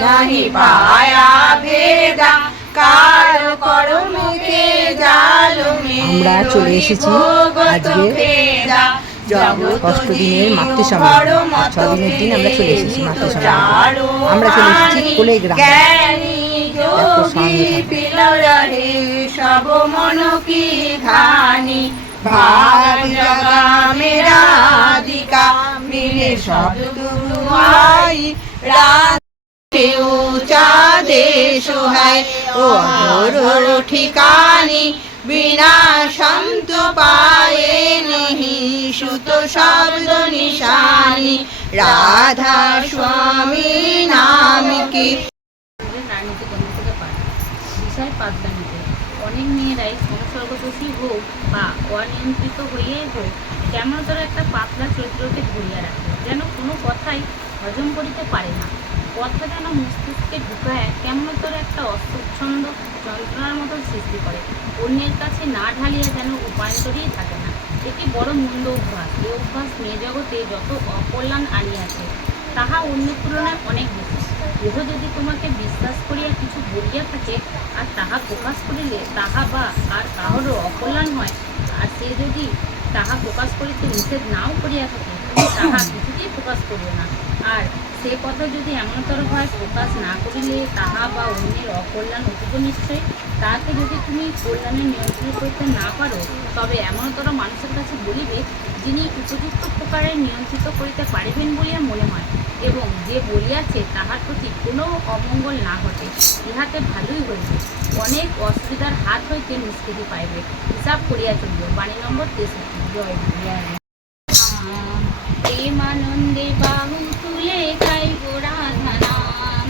নাহি পায়া ভেদা কার করমুখে জালমে আমরা চলে এসেছি আজকে 6 দিনের মাতৃসম্মেলন। 6 দিনের দিন আমরা চলে এসেছি মাতৃসম্মেলন। আমরা চলে এসেছি কোলে গ্রাম। সব মন কি ধানি ভাগ জগা মেরা দিকা মিলে সব দুয়াই রাত ऊंचा देश है ओ अधूर ठिकानी बिना शब्द पाए नहीं शुत शब्द निशानी राधा स्वामी नाम की। বিষয় পাঠদানিতে অনেক মেয়েরাই সংসর্গদোষী হোক বা অনিয়ন্ত্রিত হয়েই হোক কেমনতর একটা পাতলা চরিত্রকে ধরিয়া রাখে, যেন কোনো কথাই হজম করিতে পারে না। কথা যেন মস্তিষ্কে ঢুকায় কেমনতর একটা অস্বচ্ছন্দ যন্ত্রণার মতো সৃষ্টি করে, অন্যের কাছে না ঢালিয়া যেন উপায়ন্তরই থাকে না। এটি বড় মন্দ অভ্যাস। এই অভ্যাস মেয়ে জগতে যত অকল্যাণ আনিয়াছে তাহা অন্যের তুলনায় অনেক বেশি। দেহ যদি তোমাকে বিশ্বাস করিয়া কিছু বলিয়া থাকে আর তাহা প্রকাশ করিলে তাহা বা আর কাহারও অকল্যাণ হয়, আর সে যদি তাহা প্রকাশ করিতে নিষেধ নাও করিয়া থাকে তুমি তাহা কিছুতেই প্রকাশ করিও না। আর সে কথা যদি এমনতর হয় প্রকাশ না করিলে তাহা বা অন্যের অকল্যাণ অতীত নিশ্চয়। তাকে যদি তুমি কল্যাণে নিয়ন্ত্রণ করিতে না পারো তবে এমনতর মানুষের কাছে বলিবে যিনি উপযুক্ত প্রকারে নিয়ন্ত্রিত করিতে পারিবেন বলিয়া মনে হয় এবং যে বলিয়াছে তাহার প্রতি কোনো অমঙ্গল না ঘটে, ইহাতে ভালোই হইবে। অনেক অসুবিধার হাত হইতে নিষ্কৃতি পাইবে। হিসাব করিয়া চলিও। বাণী নম্বর 63। জয় প্রেমানন্দে বাহু তুলে গাইব রাধা নাম,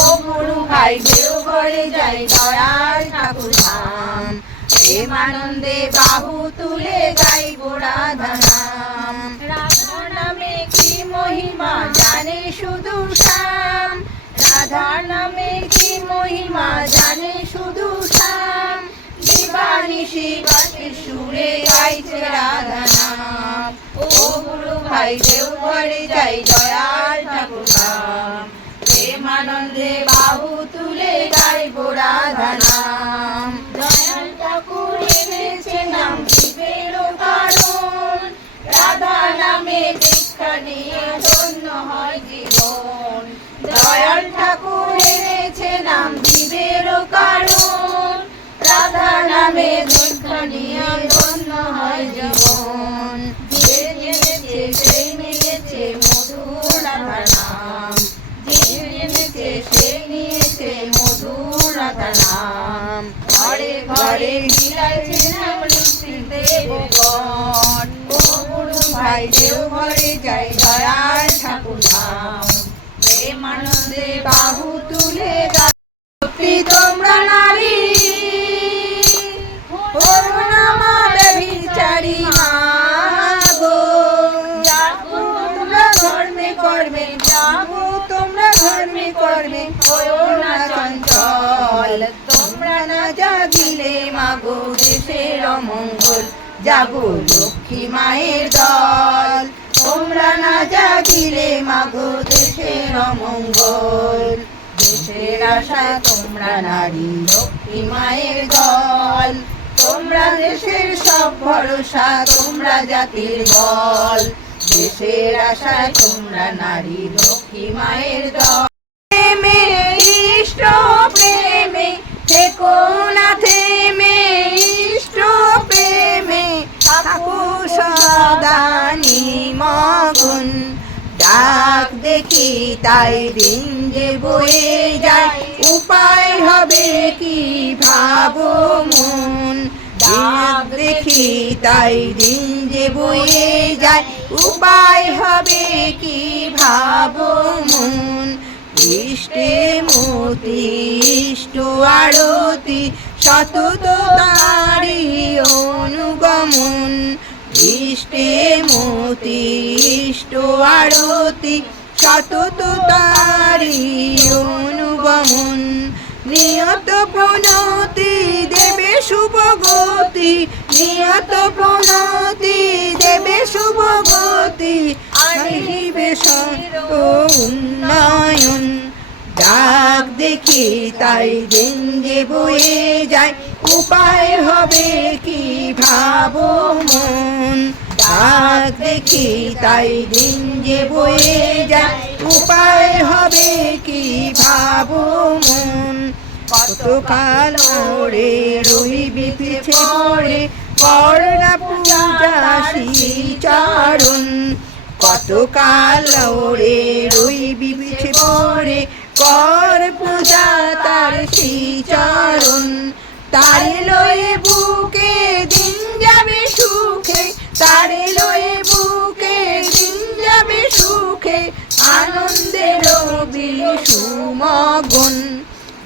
ও গুরু ভাই দেওঘরে যাই দয়াল ঠাকুর ধাম। প্রেমানন্দে বাহু তুলে গাইব রাধা নাম। রাধা নামে কি মহিমা জানে শুধু শ্যাম, রাধা নামে কি মহিমা জানে শুধু শ্যাম। দিবানিশি বাঁশির সুরে গাইছে রাধা নাম। ও গুরু ভাই দেওঘরে যাই দয়াল ঠাকুর ধাম। প্রেমানন্দে বাহু তুলে গাইব রাধা নাম। দয়াল ঠাকুর এনেছে নাম জীবের কারণ, রাধা নামে দীক্ষা নিয়ে ধন্য হয় জীবন। দয়াল ঠাকুর এনেছে নাম জীবের কারণ, রাধা নামে দীক্ষা নিয়ে ধন্য হয় জীবন। যে জেনেছে সেই মিলেছে মধুর রাধা নাম, যে জেনেছে সেই নিয়েছে মধুর রাধা নাম। ঘরে ঘরে বিলাইছে নাম লুচির দেবগণ। ও গুরু ভাই দেওঘরে যাই দয়াল ঠাকুর ধাম। প্রেমানন্দে বাহু তুলে গাইতে তোমরা নারী করুণামা ব্যভিচারী মাগো। জাগো তোমরা ধর্মে কর্মে, জাগো তোমরা ধর্মে কর্মে, হয়ো না চঞ্চল। তোমরা না জাগিলে মাগো দেশের অমঙ্গল, জাগো লক্ষ্মী মায়ের দল। তোমরা না জাগিলে মাগো দেশের অমঙ্গল, দেশের আশা তোমরা নারী লক্ষ্মী মায়ের দল। তোমরা দেশের সব ভরসা, তোমরা জাতির বল, দেশের আশা তোমরা নারী লক্ষ্মী মায়ের দল। প্রেমে ইষ্ট প্রেমে থেকো না থেমে, ইষ্ট প্রেমে থাকো সদা নিমগ্ন। ডাক দেখি তাই দিন যে বয়ে যায়, উপায় হবে কি ভাবো মন। ডাক দেখি তাই দিন যে বয়ে যায়, উপায় হবে কি ভাবো মন। ইষ্টে মতি ইষ্ট আরতি সতত তারি অনুগমন। ইষ্টে মতি ইষ্ট আরতি সতত তারি অনুগমন। নিয়ত প্রণতি দেবে শুভ গতি, নিয়ত প্রণতি দেবে শুভ গতি, আহিবে সত্য উন্নয়ন। দেখি তাই দিন যে বয়ে যায়, উপায় হবে কি ভাবো মন। ডাক দেখি তাই দিন যে বয়ে যায়, উপায় হবে কি ভাবো মন। কতকাল ওরে রইবি পিছে পড়ে, করোনা পূজা চরণ। কতকাল ওরে রইবি পিছে পড়ে, কর পূজা তার চরণ। তারে লয়ে বুকে দিন যাবে সুখে, তারে লয়ে বুকে দিন যাবে সুখে, আনন্দের সুমগন।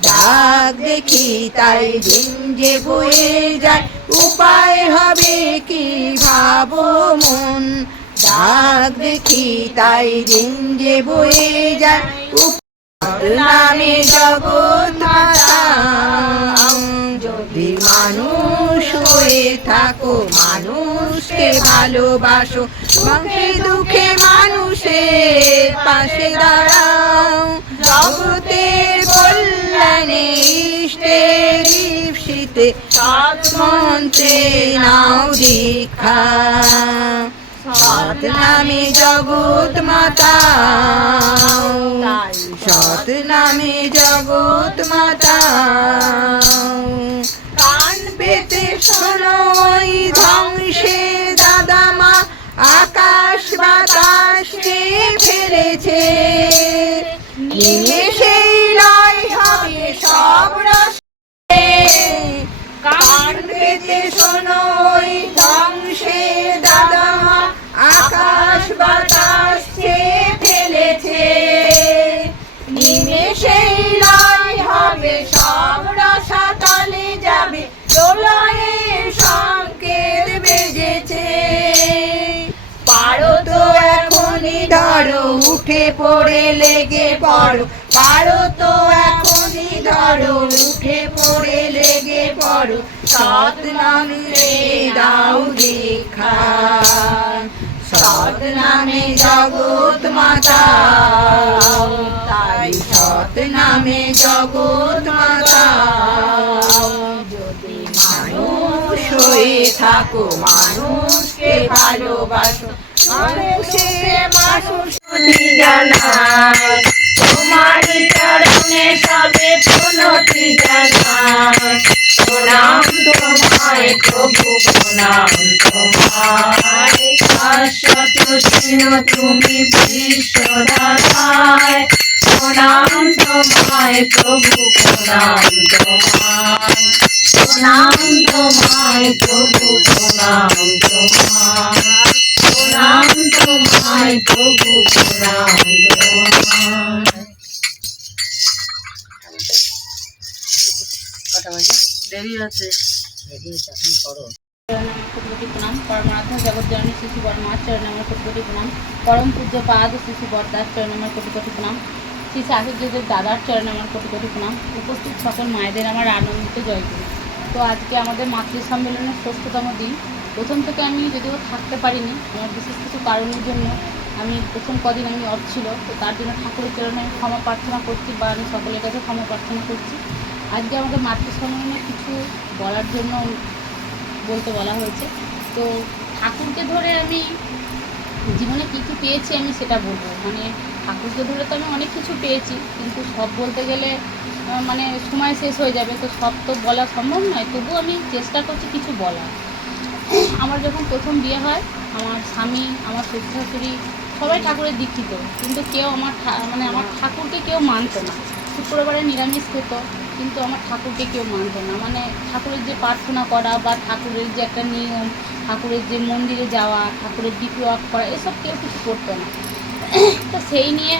ডাক দেখি তাই দিন যে বয়ে যায়, উপায় হবে কি ভাবো মন। ডাক দেখি তাই দিন যে বয়ে যায়, নামে জগৎ মাতা। যদি মানুষ হয়ে থাকো, মানুষকে ভালোবাসো, সুখে দুঃখে মানুষের পাশে দাঁড়াও। জগতের কল্যাণে ইষ্টের ঈপ্সিতে, সৎমন্ত্রে নাও দীক্ষা। সৎ নামে জগৎ মাতা, সৎ নামে জগৎ মাতা। কান পেতে শোনো ওই ধ্বংসে দাদা মা, আকাশ বাতাস ফেলেছে। নিমেষেই লয় হবে সব রসে। কান পেতে শোনো ওই ধ্বংসে দাদা মা, আকাশ বাতাস ফেলেছে। নিমেষেই লয় হবে সব রসাতলে যাবে, প্রলয়ের সংকেত বেজেছে। পারো তো এখনই ধরো, উঠে পড়ে লেগে পড়ো। পারো তো এখনই ধরো, উঠে পড়ে লেগে পড়ো। সৎ নামে দাও দীক্ষা, সৎ নামে জগৎ মাতা। তাই সৎ নামে জগৎ মাতা। যদি মানুষ হয়ে থাকো, মানুষকে ভালোবাসো, মানুষকে মানুষ জানাই। তোমার চরণে সবে প্রণতি জানাই। প্রণাম তোমায় প্রভু, প্রণাম তোমায়। শাশ্বত সিংহ তুমি বিশ্বদাতায়। প্রণাম তোমায় প্রভু, প্রণাম তোমায়। প্রণাম তোমায় প্রভু, প্রণাম তোমায়। প্রণাম তোমায় প্রভু, প্রণাম তোমায়। দেরি আছে, এখন করো। কোটি প্রণাম। পরমারাধ্য জগৎজননী শিশু বর্মার চরণে আমার কোটি প্রণাম। পরম পূজ্য পাদ শিশু বরদার চরণে আমার কোটি প্রণাম। শ্রী আচার্যদেব দাদার চরণে আমার কোটি প্রণাম। উপস্থিত সকল মায়েদের আমার আনন্দিত জয়গুরু। তো আজকে আমাদের মাতৃ সম্মেলনের 6ষ্ঠতম দিন। প্রথম থেকে আমি যদিও থাকতে পারিনি, আমার বিশেষ কিছু কারণের জন্য আমি প্রথম কদিন আমি অফ ছিল, তো তার জন্য ঠাকুরের চরণে আমি ক্ষমা প্রার্থনা করছি, বা আমি সকলের কাছে ক্ষমা প্রার্থনা করছি। আজকে আমাদের মাতৃ সম্মেলনে কিছু বলার জন্য বলতে বলা হয়েছে। তো ঠাকুরকে ধরে আমি জীবনে কী কী পেয়েছি আমি সেটা বলবো। মানে ঠাকুরকে ধরে তো আমি অনেক কিছু পেয়েছি, কিন্তু সব বলতে গেলে মানে সময় শেষ হয়ে যাবে, তো সব তো বলা সম্ভব নয়। তবুও আমি চেষ্টা করছি কিছু বলার। আমার যখন প্রথম বিয়ে হয়, আমার স্বামী, আমার শ্বশুর শাশুড়ি সবাই ঠাকুরের দীক্ষিত, কিন্তু কেউ আমার আমার ঠাকুরকে কেউ মানতো না। শুক্রবারে নিরামিষ খেত, কিন্তু আমার ঠাকুরকে কেউ মানতো না। মানে ঠাকুরের যে প্রার্থনা করা বা ঠাকুরের যে একটা নিয়ম, ঠাকুরের যে মন্দিরে যাওয়া, ঠাকুরের ডিপি ওয়াক করা, এসব কেউ কিছু করতো না। তো সেই নিয়ে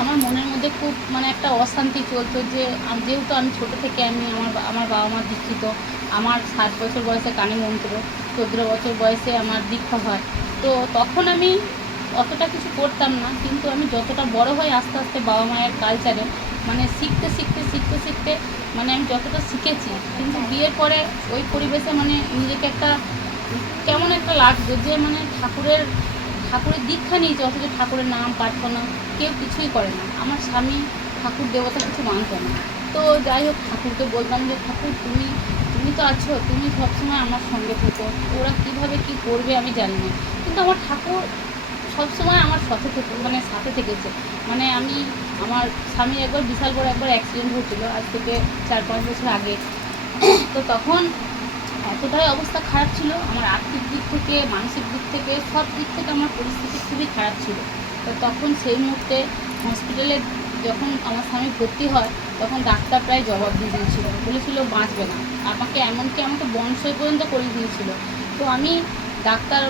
আমার মনের মধ্যে খুব একটা অশান্তি চলতো, যে যেহেতু আমি ছোটো থেকে আমার বাবা মা দীক্ষিত। আমার 7 বছর বয়সে কানে মন্ত্র, 14 বছর বয়সে আমার দীক্ষা হয়। তো তখন আমি অতটা কিছু করতাম না, কিন্তু আমি যতটা বড় হই আস্তে আস্তে বাবা মায়ের কালচারে শিখতে আমি যতটা শিখেছি। কিন্তু বিয়ের পরে ওই পরিবেশে নিজেকে একটা কেমন একটা লাগতো, যে ঠাকুরের দীক্ষা নিয়েছে, অথচ ঠাকুরের নাম প্রার্থনা কেউ কিছুই করে না। আমার স্বামী ঠাকুর দেবতা কিছু মানতো না। তো যাই হোক ঠাকুরকে বলতাম যে ঠাকুর তুমি তো আছো, তুমি সবসময় আমার সঙ্গে থেকো, ওরা কীভাবে কী করবে আমি জানি না, কিন্তু আমার ঠাকুর সবসময় আমার সাথে থেকে মানে সাথে থেকেছে। মানে আমি আমার স্বামীর একবার বিশাল বড় একবার অ্যাক্সিডেন্ট হয়েছিল আজ থেকে 4-5 বছর আগে। তো তখন এতটাই অবস্থা খারাপ ছিল, আমার আর্থিক দিক থেকে মানসিক দিক থেকে সব দিক থেকে আমার পরিস্থিতি খুবই খারাপ ছিল। তো তখন সেই মুহূর্তে হসপিটালে যখন আমার স্বামী ভর্তি হয় তখন ডাক্তার প্রায় জবাব দিয়ে দিয়েছিল, বলেছিল বাঁচবে না, এমনকি আমাকে বনসই পর্যন্ত করে দিয়েছিল। তো আমি ডাক্তার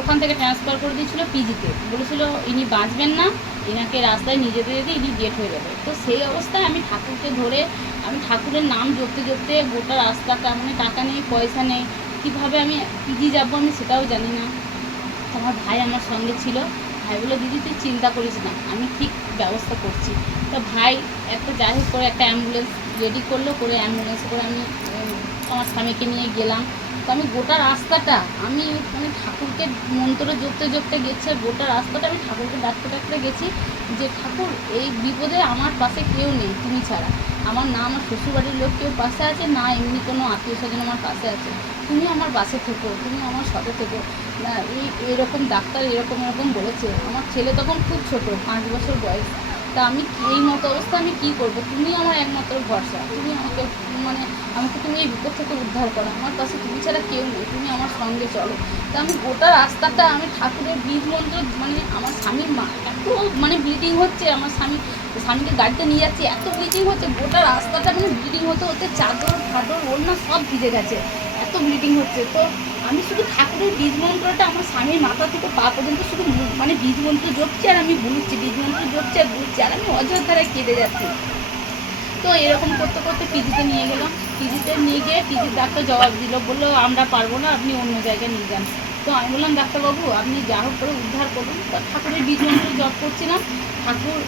ওখান থেকে ট্রান্সফার করে দিয়েছিল পিজিতে, বলেছিল ইনি বাঁচবেন না, এনাকে রাস্তায় নিয়ে যেতে যেতে ইনি ডেট হয়ে যাবে। তো সেই অবস্থায় আমি ঠাকুরকে ধরে আমি ঠাকুরের নাম জপতে জপতে গোটা রাস্তাটা, মানে টাকা নেই পয়সা নেই, কীভাবে আমি পিজি যাবো আমি সেটাও জানি না। আমার ভাই আমার সঙ্গে ছিল, ভাই বললো দিদি তুই চিন্তা করিস না, আমি ঠিক ব্যবস্থা করছি। তো ভাই একটা যাই হোক করে একটা অ্যাম্বুলেন্স রেডি করলো, করে অ্যাম্বুলেন্সে করে আমি আমার স্বামীকে নিয়ে গেলাম। তো আমি গোটা রাস্তাটা আমি মানে ঠাকুরকে মন্ত্র জপতে জপতে গেছে, গোটা রাস্তাটা আমি ঠাকুরকে ডাকতে ডাকতে গেছি যে ঠাকুর এই বিপদে আমার পাশে কেউ নেই তুমি ছাড়া, আমার না আমার শ্বশুরবাড়ির লোক কেউ পাশে আছে, না এমনি কোনো আত্মীয় স্বজন আমার পাশে আছে, তুমি আমার পাশে থেকো, তুমি আমার সাথে থেকো। না এরকম ডাক্তার এরকম বলেছে। আমার ছেলে তখন খুব ছোট, 5 বছর বয়স। তা আমি এই মতো অবস্থা আমি কী করবো, তুমি আমার একমাত্র ভরসা, তুমি আমাকে তুমি এই বিপদ থেকে উদ্ধার করো, আমার কাছে তুমি ছাড়া কেউ নেই, তুমি আমার সঙ্গে চলো। তা আমি গোটা রাস্তাটা আমি ঠাকুরের বীজ মন্ত্র, মানে আমার স্বামীর এত ব্লিডিং হচ্ছে, আমার স্বামীকে গাড়িতে নিয়ে যাচ্ছি, এত ব্লিডিং হচ্ছে, গোটা রাস্তাটা ব্লিডিং হতে হতে চাদর ফাদর ওড়না সব ভিজে গেছে, এত ব্লিডিং হচ্ছে। তো আমি শুধু ঠাকুরের বীজ মন্ত্রটা আমার স্বামীর মাথা থেকে পা পর্যন্ত শুধু বীজ মন্ত্র জপছি আর আমি বলছি, বীজ মন্ত্র জপছি আর বলছি, আর আমি অযোধ্যায় কেঁদে যাচ্ছি। তো এরকম করতে করতে পিজিতে নিয়ে গেলাম, পিজিতে নিয়ে গিয়ে পিজির ডাক্তার জবাব দিল, বললো আমরা পারবো না, আপনি অন্য জায়গায় নিয়ে যান। তো আমি বললাম ডাক্তারবাবু আপনি যা হোক করে উদ্ধার করুন। তো ঠাকুরের বীজ মন্ত্র জপ করছিলাম, ঠাকুর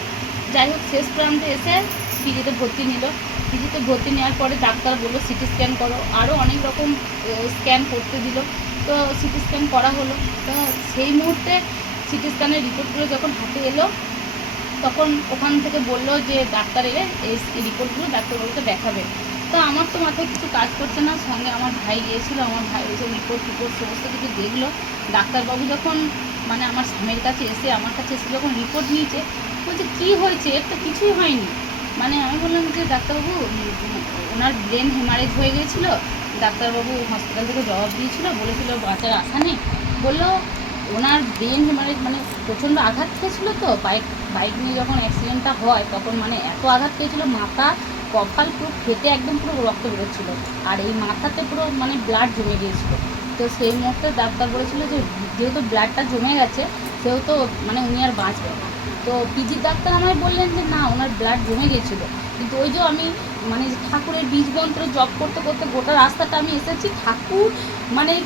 যাই হোক শেষ প্রান্তে এসে পিজিতে ভর্তি নিল। পিজিতে ভর্তি নেওয়ার পরে ডাক্তার বললো সিটি স্ক্যান করো, আরও অনেক রকম স্ক্যান করতে দিল। তো সিটি স্ক্যান করা হলো। তো সেই মুহূর্তে সিটি স্ক্যানের রিপোর্টগুলো যখন হাতে এলো তখন ওখান থেকে বললো যে ডাক্তার এলে এই রিপোর্টগুলো ডাক্তারবাবুকে দেখাবে। তো আমার তো মাথায় কিছু কাজ করছে না, সঙ্গে আমার ভাই গিয়েছিলো, আমার ভাই এসে রিপোর্ট সমস্ত কিছু দেখলো। ডাক্তারবাবু যখন আমার স্বামীর কাছে এসে আমার কাছে এসে যখন রিপোর্ট নিয়েছে, বলছে কী হয়েছে, এর তো কিছুই হয়নি। আমি বললাম যে ডাক্তারবাবু ওনার ব্রেন হেমারেজ হয়ে গিয়েছিলো, ডাক্তারবাবু হসপিটাল থেকে জবাব দিয়েছিল, বলেছিল বাঁচার আশা নেই। বললো ওনার ব্রেন হেমারেজ প্রচণ্ড আঘাত খেয়েছিলো, তো বাইক নিয়ে যখন অ্যাক্সিডেন্টটা হয় তখন এত আঘাত খেয়েছিলো, মাথা কপাল পুরো ফেটে একদম পুরো রক্ত বেরোচ্ছিলো, আর এই মাথাতে পুরো ব্লাড জমে গিয়েছিলো। তো সেই মুহূর্তে ডাক্তার বলেছিল যে যেহেতু ব্লাডটা জমে গেছে সেহেতু উনি আর বাঁচবেন না। তো পিজির ডাক্তার আমায় বললেন যে না ওনার ব্লাড জমে গিয়েছিলো, কিন্তু ওই যে আমি ঠাকুরের বীজ মন্ত্র জপ করতে করতে গোটা রাস্তাটা আমি এসেছি, ঠাকুর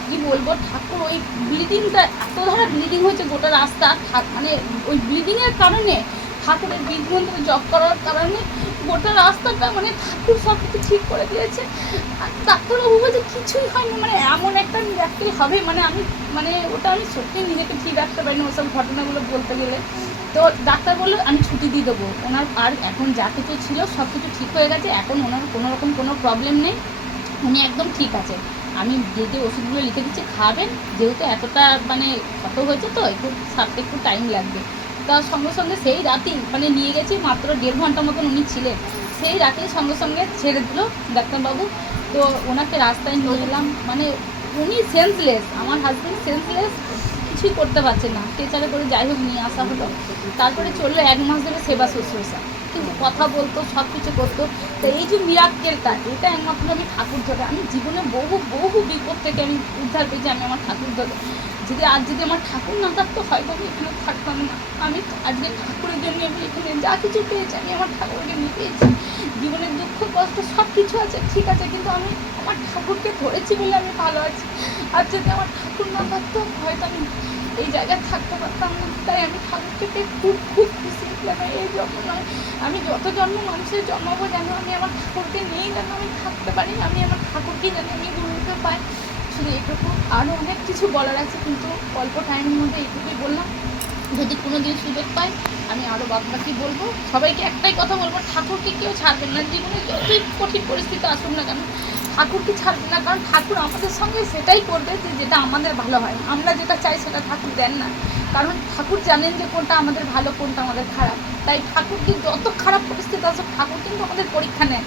কি বলবো, ঠাকুর ওই ব্লিডিংটা এত ধারা ব্লিডিং হয়েছে গোটা রাস্তা, ওই ব্লিডিংয়ের কারণে ঠাকুরের বীজ মন্ত্র জপ করার কারণে গোটা রাস্তাটা ঠাকুর সব কিছু ঠিক করে দিয়েছে। আর ডাক্তারবাবু বলছে কিছুই হয়নি, এমন একটা মিরাক্কেল হবে আমি ওটা আমি সত্যি নিজেকে ঠিক রাখতে পারিনি ওসব ঘটনাগুলো বলতে গেলে। তো ডাক্তার বললো আমি ছুটি দিয়ে দেবো, ওনার আর এখন যা কিছু ছিল সব কিছু ঠিক হয়ে গেছে, এখন ওনার কোনোরকম কোনো প্রবলেম নেই, উনি একদম ঠিক আছে। আমি যে ওষুধগুলো লিখে দিচ্ছি খাবেন, যেহেতু এতটা ক্ষত হয়েছে তো একটু সারতে একটু টাইম লাগবে। তার সঙ্গে সঙ্গে সেই রাতেই নিয়ে গেছি, মাত্র 1.5 ঘন্টা মতন উনি ছিলেন, সেই রাতেই সঙ্গে সঙ্গে ছেড়ে দিল ডাক্তারবাবু। তো ওনাকে রাস্তায় নিয়ে এলাম, উনি সেন্সলেস, আমার হাজব্যান্ড সেন্সলেস, কিছুই করতে পারছে না, স্ট্রেচারে করে যাই হোক নিয়ে আসা হলো। তারপরে চললো 1 মাস ধরে সেবা শুশ্রূষা, কিন্তু কথা বলতো, সব কিছু করতো। তো এই যে মিরাক্কেলটা, এটা একমাত্র আমি ঠাকুর ধরে, আমি জীবনে বহু বিপদ থেকে আমি উদ্ধার পেয়েছি আমি আমার ঠাকুর ধরে। যদি আমার ঠাকুর না থাকতো হয়তো আমি এখানে থাকতাম না। আমি আজকে ঠাকুরের জন্য আমি এখানে যা কিছু পেয়েছি আমি আমার ঠাকুরকে নিয়ে পেয়েছি। জীবনের দুঃখ কষ্ট সব কিছু আছে, ঠিক আছে, কিন্তু আমি আমার ঠাকুরকে ধরেছি বলে আমি ভালো আছি। আর যদি আমার ঠাকুর না থাকতো হয়তো আমি এই জায়গায় থাকতে পারতাম না। তাই আমি ঠাকুরকে পেয়ে খুব খুশি। এই জন্ম নয়, আমি যত জন্ম মানুষের জন্মাবো যেন আমি আমার ঠাকুরকে নিয়েই যেন আমি থাকতে পারি, আমি আমার ঠাকুরকেই যেন আমি গুরুকে পাই। শুধু এইটুকু, আরও অনেক কিছু বলার আছে, কিন্তু অল্প টাইমের মধ্যে এইটুকুই বললাম। যদি কোনো দিন সুযোগ পাই আমি আরও বাকি বলবো। সবাইকে একটাই কথা বলবো, ঠাকুরকে কেউ ছাড়বেন না। জীবনে যতই কঠিন পরিস্থিতি আসুক না কেন, ঠাকুরকে ছাড়বেন না। কারণ ঠাকুর আমাদের সঙ্গে সেটাই করবে যে যেটা আমাদের ভালো হয়। আমরা যেটা চাই সেটা ঠাকুর দেন না, কারণ ঠাকুর জানেন যে কোনটা আমাদের ভালো কোনটা আমাদের খারাপ। তাই ঠাকুরকে যত খারাপ পরিস্থিতি আসুক, ঠাকুর কিন্তু আমাদের পরীক্ষা নেয়।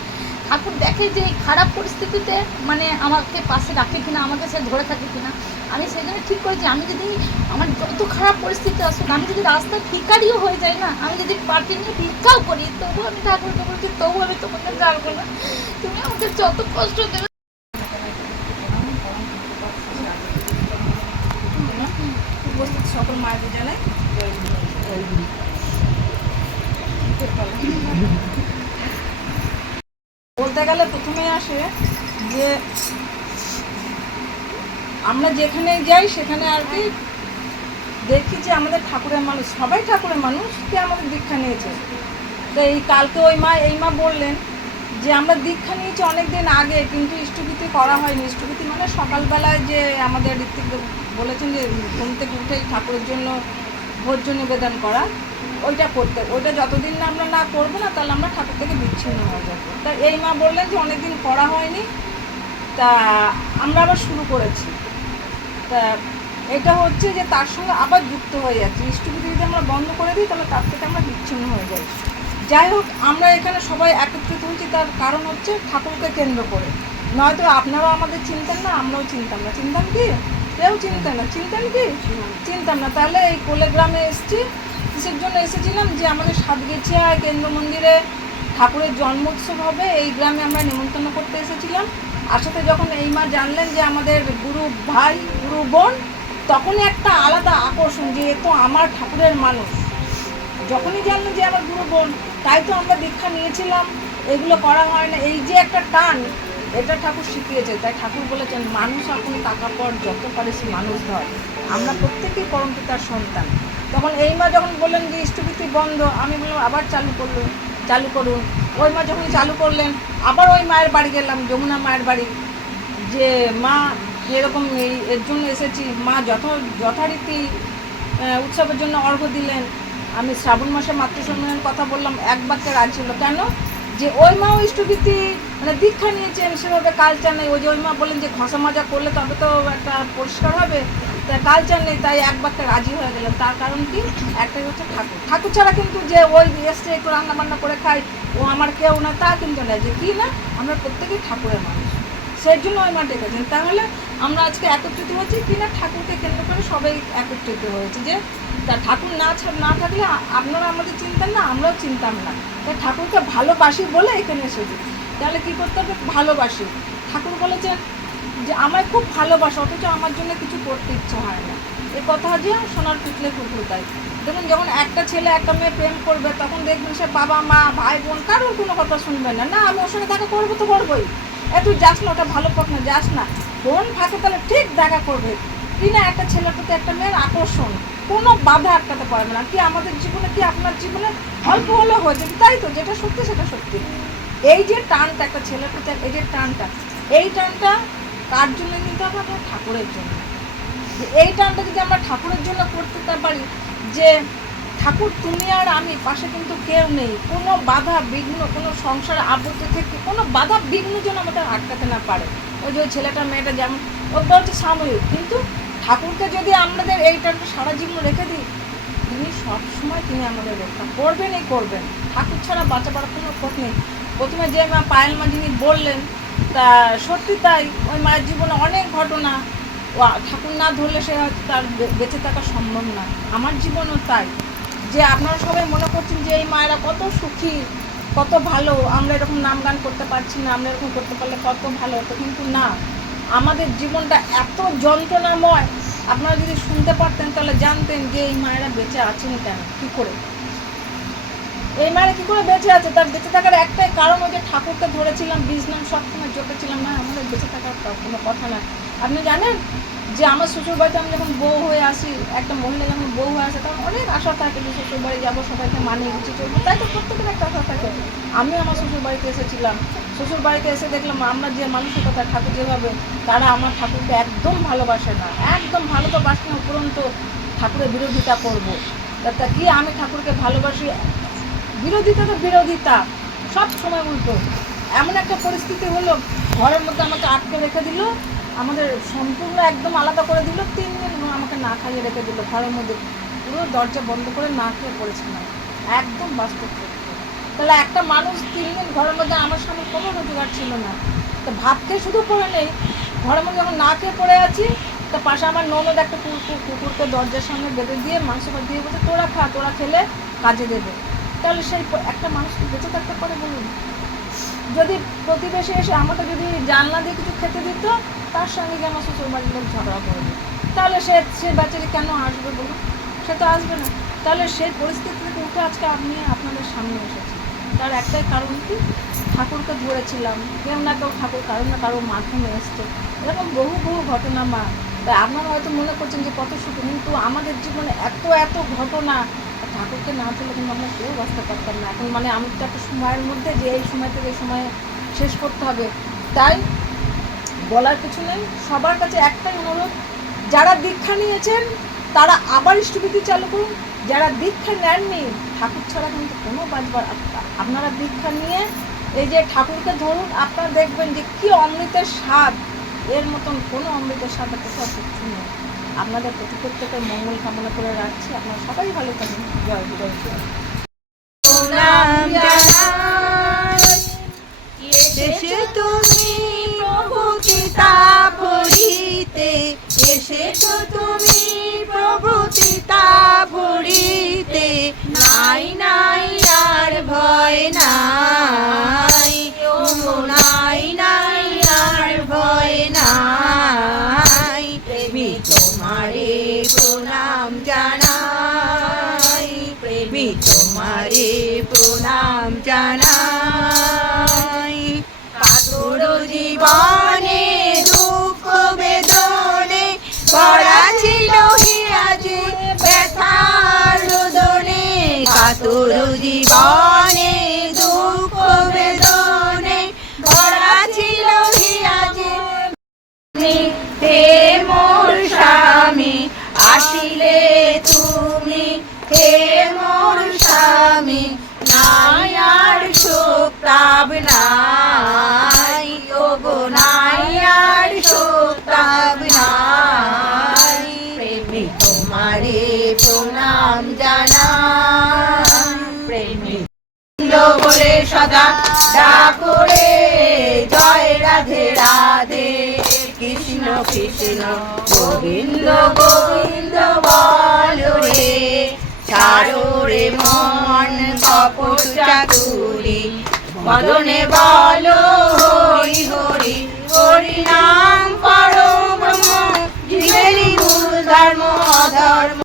ঠাকুর দেখে যে এই খারাপ পরিস্থিতিতে মানে আমাকে পাশে রাখে কিনা, আমাকে সে ধরে থাকে কিনা। আমি সেই জন্য ঠিক করেছি, আমি যদি আমার যত খারাপ পরিস্থিতি আসুক, আমি যদি রাস্তায় ভিখারিও হয়ে যাই না, আমি যদি পার্টি নিয়ে ভিক্ষাও করি, তবু আমি ঠাকুরকে বলছি, তবু আমি তোমাকে জানবো না, তুমি আমাকে যত কষ্ট দেবে। উপস্থিত সকল মায়েদের জানাই বলতে গেলে প্রথমে আসে যে আমরা যেখানে যাই সেখানে আর কি দেখি যে আমাদের ঠাকুরের মানুষ, সবাই ঠাকুরের মানুষ, কে আমাদের দীক্ষা নিয়েছে। তো এই কালকে এই মা বললেন যে আমরা দীক্ষা নিয়েছি অনেক দিন আগে, কিন্তু ইষ্টভীতি করা হয়নি। ইষ্টভীতি মানে সকালবেলায় যে আমাদের ঋত্বিক বলেছেন যে ঘুম থেকে উঠেই ঠাকুরের জন্য ভোজ্য নিবেদন করা, ওইটা করতে, ওইটা যতদিন না আমরা না করবো না তাহলে আমরা ঠাকুর থেকে বিচ্ছিন্ন হয়ে যাবো। তা এই মা বললেন যে অনেক দিন করা হয়নি, তা আমরা আবার শুরু করেছি। তা এটা হচ্ছে যে তার সঙ্গে আবার যুক্ত হয়ে যাচ্ছে। ইষ্টভীতি যদি আমরা বন্ধ করে দিই তাহলে তার থেকে আমরা বিচ্ছিন্ন হয়ে যাই। যাই হোক, আমরা এখানে সবাই একত্রিত হয়েছি তার কারণ হচ্ছে ঠাকুরকে কেন্দ্র করে। নয়তো আপনারাও আমাদের চিনতেন না, আমরাও চিনতাম না। চিনতাম কি? কেউ চিনতেন না। চিনতেন কি? চিনতাম না। তাহলে এই কোলে গ্রামে এসেছি, কিসের জন্য এসেছিলাম? যে আমাদের সাতগেছিয়ায় কেন্দ্র মন্দিরে ঠাকুরের জন্মোৎসব হবে, এই গ্রামে আমরা নিমন্ত্রণ করতে এসেছিলাম। আসাতে যখন এই মা জানলেন যে আমাদের গুরু ভাই গুরু বোন, তখনই একটা আলাদা আকর্ষণ যে এ তো আমার ঠাকুরের মানুষ। যখনই জানলেন যে আমার গুরু বোন, তাই তো আমরা দীক্ষা নিয়েছিলাম, এগুলো করা হয় না, এই যে একটা টান, এটা ঠাকুর শিখিয়েছে। তাই ঠাকুর বলেছেন মানুষ আপনি টাকা পর যত পারিস মানুষ ধর। আমরা প্রত্যেকেই পরমপিতার সন্তান। তখন এই মা যখন বললেন যে ইষ্টভীতি বন্ধ, আমি বললাম আবার চালু করুন। ওই মা যখন চালু করলেন, আবার ওই মায়ের বাড়ি গেলাম, যমুনা মায়ের বাড়ি, যে মা এরকম এর জন্য এসেছি। মা যথারীতি উৎসবের জন্য অর্ঘ্য দিলেন। আমি শ্রাবণ মাসে মাতৃসম্মেলনের কথা বললাম, এক বাক্যে রাজি হলো। কেন? যে ওই মাও ইষ্টভীতি মানে দীক্ষা নিয়েছেন, সেভাবে কালচার নেই। ওই যে ওই মা বললেন যে ঘষা মাজা করলে তবে তো একটা পরিষ্কার হবে, তাই কালচার নেই, তাই এক বাক্যে রাজি হয়ে গেলেন। তার কারণ কি? একটাই হচ্ছে ঠাকুর ছাড়া কিন্তু যে ওই এসছে একটু রান্না বান্না করে খাই, ও আমার কেউ না, তা কিন্তু না। যে কি না, আমরা প্রত্যেকেই ঠাকুরের মানুষ, সেই জন্য ওই মা ডেকেছেন। তাহলে আমরা আজকে একত্রিত হয়েছি কিনা ঠাকুরকে কেন্দ্র করে সবাই একত্রিত হয়েছে। যে তা ঠাকুর না থাকলে আপনারা আমাদের চিনতেন না, আমরাও চিনতাম না। তাই ঠাকুরকে ভালোবাসি বলে এখানে এসেছি। তাহলে কী করতে হবে? ভালোবাসি। ঠাকুর বলেছেন যে আমায় খুব ভালোবাসা, অথচ আমার জন্য কিছু করতে ইচ্ছা হয় না। এ কথা যে সোনার পুতলে কুকুর তাই। দেখুন, যখন একটা ছেলে একটা মেয়ে প্রেম করবে, তখন দেখবেন সে বাবা মা ভাই বোন কারোর কোনো কথা শুনবে না। না, আমি ওর সঙ্গে দেখা করবো তো করবোই, তুই যাস না, ওটা ভালো পথ না, যাস না। ফোন থাকে তাহলে ঠিক দেখা করবে কিনা। একটা ছেলের প্রতি একটা মেয়ের আকর্ষণ কোনো বাধা আটকাতে পারবে না। কি আমাদের জীবনে, কি আপনার জীবনে অল্প হলেও হয়েছে, তাই তো? যেটা সত্যি সেটা সত্যি। এই যে টানটা একটা ছেলের প্রতি, এই যে টানটা, এই টানটা কার জন্য নিতে হবে? আমরা ঠাকুরের জন্য। এই টানটা যদি আমরা ঠাকুরের জন্য করতে পারি, যে ঠাকুর তুমি আর আমি, পাশে কিন্তু কেউ নেই, কোনো বাধা বিঘ্ন, কোনো সংসারে আবদ্ধ থেকে কোনো বাধা বিঘ্ন যেন আমাদের আটকাতে না পারে। ওই যে ওই ছেলেটা মেয়েটা যেমন, ওটা হচ্ছে সাময়িক, কিন্তু ঠাকুরকে যদি আমাদের এইটা সারা জীবন রেখে দিই, তিনি সবসময় তিনি আমাদের রক্ষা করবেনই করবেন। ঠাকুর ছাড়া বাঁচাবার কোনো পথ নেই। প্রথমে যে মা পায়েল মা যিনি বললেন, তা সত্যি তাই। ওই মায়ের জীবনে অনেক ঘটনা, ঠাকুর না ধরলে সে হয়তো তার বেঁচে থাকা সম্ভব না। আমার জীবনও তাই। যে আপনারা সবাই মনে করছেন যে এই মায়েরা কত সুখী, কত ভালো, আমরা এরকম নাম গান করতে পারছি না, আমরা এরকম করতে পারলে কত ভালো হতো, কিন্তু না, আমাদের জীবনটা এত যন্ত্রণাময়। আপনারা যদি শুনতে পারতেন তাহলে জানতেন যে এই মায়েরা বেঁচে আছেন কেন, কী করে। এই মায়েরা কী করে বেঁচে আছে? তার বেঁচে থাকার একটাই কারণ, ওই যে ঠাকুরকে ধরেছিলাম, বীজনাম সবসময় জপেছিলাম। না, আমাদের বেঁচে থাকার কোনো কথা না। আপনি জানেন যে আমার শ্বশুরবাড়িতে আমি যখন বউ হয়ে আসি, একটা মহিলা যখন বউ হয়ে আসে, তখন অনেক আশা থাকে যে শ্বশুরবাড়ি যাবো, সবাইকে মানিয়ে গুছিয়ে চলবো, তাই তো প্রত্যেকের একটা আশা থাকে। আমি আমার শ্বশুরবাড়িতে এসেছিলাম, শ্বশুরবাড়িতে এসে দেখলাম আমরা যে মানসিকতা ঠাকুর যেভাবে, তারা আমার ঠাকুরকে একদম ভালোবাসে না, একদম ভালো তো বাসনা, উপরন্ত ঠাকুরের বিরোধিতা করবো। তা কি আমি ঠাকুরকে ভালোবাসি, বিরোধিতা তো বিরোধিতা, সব সময় উল্টো। এমন একটা পরিস্থিতি হলো, ঘরের মধ্যে আমাকে আটকে রেখে দিল, আমাদের সম্পূর্ণ একদম আলাদা করে দিল, 3 দিন আমাকে না খাইয়ে রেখে দিল ঘরের মধ্যে, পুরো দরজা বন্ধ করে না খেয়ে পড়েছিলাম, একদম বাস্তব সত্য। তাহলে একটা মানুষ 3 দিন ঘরের মধ্যে, আমার সামনে কোনো রোজগার ছিল না, তো ভাত খেয়ে শুধু পড়ে নেই, ঘরের মধ্যে যখন না খেয়ে পড়ে আছি, তো পাশে আমার ননদ একটা কুকুরকে দরজার সামনে বেঁধে দিয়ে মাংস ভাত দিয়ে বলছে তোরা খা, তোরা খেলে কাজে দেবে। তাহলে সেই একটা মানুষ কি বেঁচে থাকতে পারে বলুন? যদি প্রতিবেশী এসে আমাকে যদি জানলা দিয়ে কিছু খেতে দিত, তার সঙ্গে গিয়ে আমার শ্বশুর বাড়ির লোক ঝগড়া করবে, তাহলে সে বেচারি কেন আসবে বলুন? সে তো আসবে না। তাহলে সেই পরিস্থিতি থেকে উঠে আজকে আমি আপনাদের সামনে এসেছি, তার একটাই কারণ কি, ঠাকুরকে ধরেছিলাম, কেউ না কেউ ঠাকুর কারো না কারো মাধ্যমে এসছে, এরকম বহু বহু ঘটনা মা। তাই আপনারা হয়তো মনে করছেন যে কত সুখ, কিন্তু আমাদের জীবনে এত এত ঘটনা, ঠাকুরকে না চলে কিন্তু আমরা কেউ বাঁচতে পারতাম না। এখন মানে আমি তো একটা সময়ের মধ্যে যে এই সময় থেকে এই সময় শেষ করতে হবে, তাই বলার কিছু নেই। সবার কাছে একটাই অনুরোধ, যারা দীক্ষা নিয়েছেন তারা আবার ইষ্টবিধি চালু করুন, যারা দীক্ষা নেননি ঠাকুর ছাড়া কিন্তু কোনো বাঁচবার, আপনারা দীক্ষা নিয়ে এই যে ঠাকুরকে ধরুন, আপনারা দেখবেন যে কি অমৃতের স্বাদ, এর মতন কোনো অমৃতের স্বাদ কোথাও কিছু নেই। আপনাদের প্রত্যেকের মঙ্গল কামনা করে রাখছি, আপনারা সবাই ভালো থাকুন। জয় গুরু। প্রণাম জানাই, এসে তুমি প্রভু চিতা ভরিতে, এসেছো তুমি প্রভু চিতা ভরিতে, নাই নাই আর ভয় নাই, ও নাই নাই আর ভয় নাই, প্রেমী তোমারে প্রণাম জানাই, প্রেমী তোমারে প্রণাম জানাই। কাতর জীবনে দুঃখ বেদনে ভরা ছিল হিয়াজে ব্যথার রোদনে, কাতর জীবনে দুঃখ বেদনে ভরা ছিল হিয়াজে, হে মোর স্বামী আসিলে তুমি, হে মোর স্বামী নাই আর শোক তাপ নাই, ও গো নাই আর শোক তাপ নাই, প্রেমী তোমারে প্রণাম জানাই, প্রেমী বলে সদা ডাকরে, জয় রাধে রাধে, কৃষ্ণ কৃষ্ণ গোবিন্দ গোবিন্দ বলো রে, ছাড়ো রে মন কপট চাতুরি, বদনে বলো হরি হরি, হরি নাম পরম ব্রহ্ম, জীবেরই মূল ধর্ম অধর্ম।